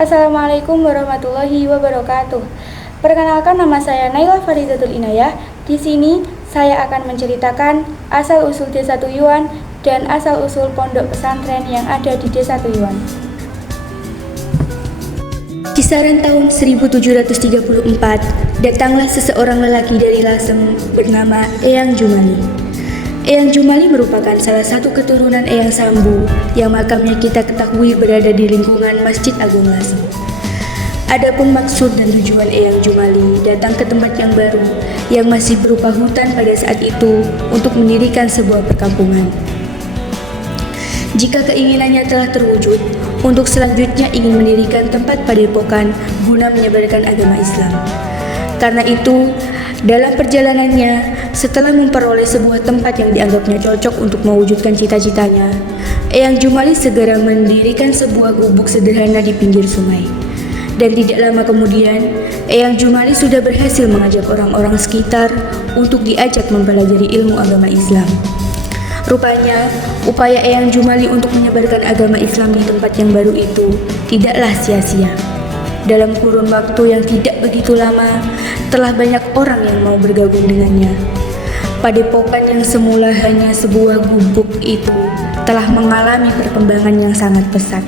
Assalamualaikum warahmatullahi wabarakatuh. Perkenalkan, nama saya Naila Faridatul Inayah. Di sini saya akan menceritakan asal-usul Desa Tuyuan dan asal-usul pondok pesantren yang ada di Desa Tuyuan. Kisaran tahun 1734, datanglah seseorang lelaki dari Lasem bernama Eyang Jumali. Eyang Jumali merupakan salah satu keturunan Eyang Sambu yang makamnya kita ketahui berada di lingkungan Masjid Agung Lasem. Adapun maksud dan tujuan Eyang Jumali datang ke tempat yang baru yang masih berupa hutan pada saat itu untuk mendirikan sebuah perkampungan. Jika keinginannya telah terwujud, untuk selanjutnya ingin mendirikan tempat padepokan guna menyebarkan agama Islam. Karena itu, dalam perjalanannya, setelah memperoleh sebuah tempat yang dianggapnya cocok untuk mewujudkan cita-citanya, Eyang Jumali segera mendirikan sebuah gubuk sederhana di pinggir sungai. Dan tidak lama kemudian, Eyang Jumali sudah berhasil mengajak orang-orang sekitar untuk diajak mempelajari ilmu agama Islam. Rupanya, upaya Eyang Jumali untuk menyebarkan agama Islam di tempat yang baru itu tidaklah sia-sia. Dalam kurun waktu yang tidak begitu lama, telah banyak orang yang mau bergabung dengannya. Padepokan yang semula hanya sebuah gubuk itu telah mengalami perkembangan yang sangat pesat.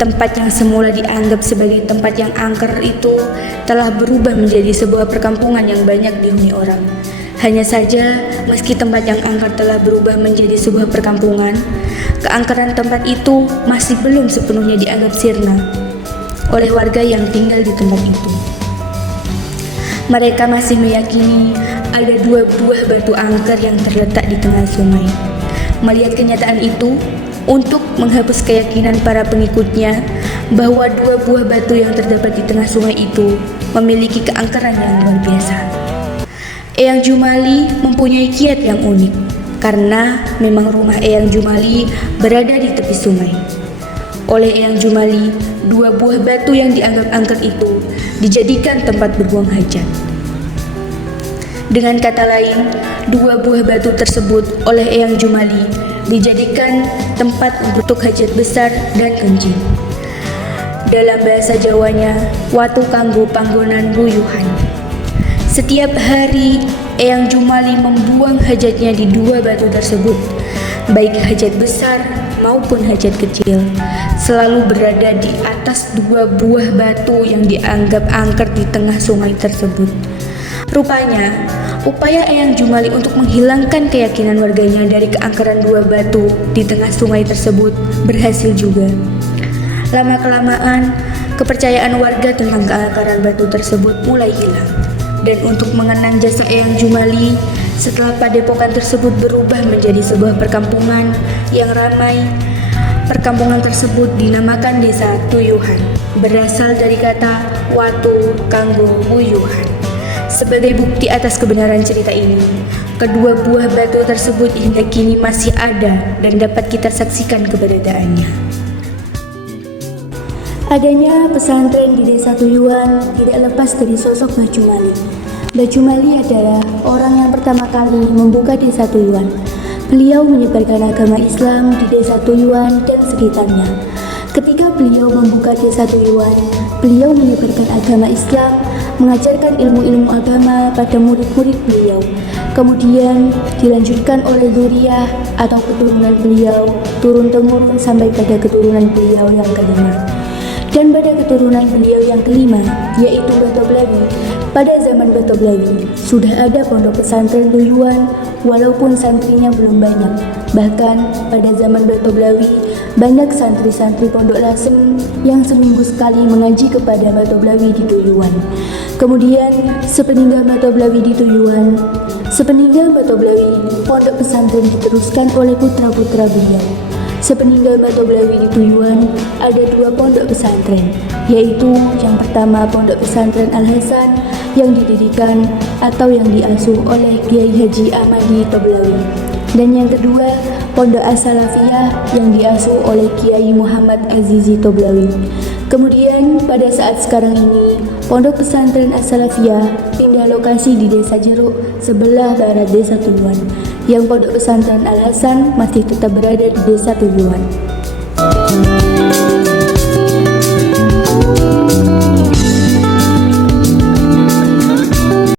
Tempat yang semula dianggap sebagai tempat yang angker itu telah berubah menjadi sebuah perkampungan yang banyak dihuni orang. Hanya saja, meski tempat yang angker telah berubah menjadi sebuah perkampungan, keangkeran tempat itu masih belum sepenuhnya dianggap sirna oleh warga yang tinggal di tempat itu. Mereka masih meyakini ada dua buah batu angker yang terletak di tengah sungai. Melihat kenyataan itu, untuk menghapus keyakinan para pengikutnya bahwa dua buah batu yang terdapat di tengah sungai itu memiliki keangkeran yang luar biasa, Eyang Jumali mempunyai kiat yang unik, karena memang rumah Eyang Jumali berada di tepi sungai. Oleh Eyang Jumali, dua buah batu yang dianggap angker itu dijadikan tempat berbuang hajat. Dengan kata lain, dua buah batu tersebut oleh Eyang Jumali dijadikan tempat untuk hajat besar dan kencing. Dalam bahasa Jawanya, watu kanggo panggonan buyuhan. Setiap hari, Eyang Jumali membuang hajatnya di dua batu tersebut, baik hajat besar maupun hajat kecil, selalu berada di atas dua buah batu yang dianggap angker di tengah sungai tersebut. Rupanya, upaya Eyang Jumali untuk menghilangkan keyakinan warganya dari keangkeran dua batu di tengah sungai tersebut berhasil juga. Lama-kelamaan, kepercayaan warga tentang keangkeran batu tersebut mulai hilang. Dan untuk mengenang jasa Eyang Jumali, setelah padepokan tersebut berubah menjadi sebuah perkampungan yang ramai, perkampungan tersebut dinamakan Desa Tuyuhan, berasal dari kata watu kanggo buyuhan. Sebagai bukti atas kebenaran cerita ini, kedua buah batu tersebut hingga kini masih ada dan dapat kita saksikan keberadaannya. Adanya pesantren di Desa Tuyuan tidak lepas dari sosok Mbah Jumali. Mbah Jumali adalah orang yang pertama kali membuka Desa Tuyuan. Beliau menyebarkan agama Islam di Desa Tuyuan dan sekitarnya. Ketika beliau membuka Desa Tuyuan, beliau menyebarkan agama Islam, mengajarkan ilmu-ilmu agama pada murid-murid beliau. Kemudian dilanjutkan oleh zuriyah atau keturunan beliau, turun-temurun sampai pada keturunan beliau yang kelima. Dan pada keturunan beliau yang kelima, yaitu Batoblawi. Pada zaman Batoblawi, sudah ada pondok pesantren Tuyuan, walaupun santrinya belum banyak. Bahkan pada zaman Batoblawi, banyak santri-santri pondok Lasem yang seminggu sekali mengaji kepada Batoblawi di Tuyuan. Kemudian, sepeninggal Batoblawi, pondok pesantren diteruskan oleh putra-putra beliau. Sepeninggal Batoblawi di Tuyuan, ada dua pondok pesantren, yaitu yang pertama Pondok Pesantren Al-Hasan yang didirikan atau yang diasuh oleh Kiai Haji Ahmadi Toblawi, dan yang kedua Pondok As-Salafiyah yang diasuh oleh Kiai Muhammad Azizi Toblawi. Kemudian pada saat sekarang ini, Pondok Pesantren As-Salafiyah pindah lokasi di Desa Jeruk sebelah barat Desa Tuyuan, yang Pondok Pesantren Al-Hasan masih tetap berada di Desa Tuyuan.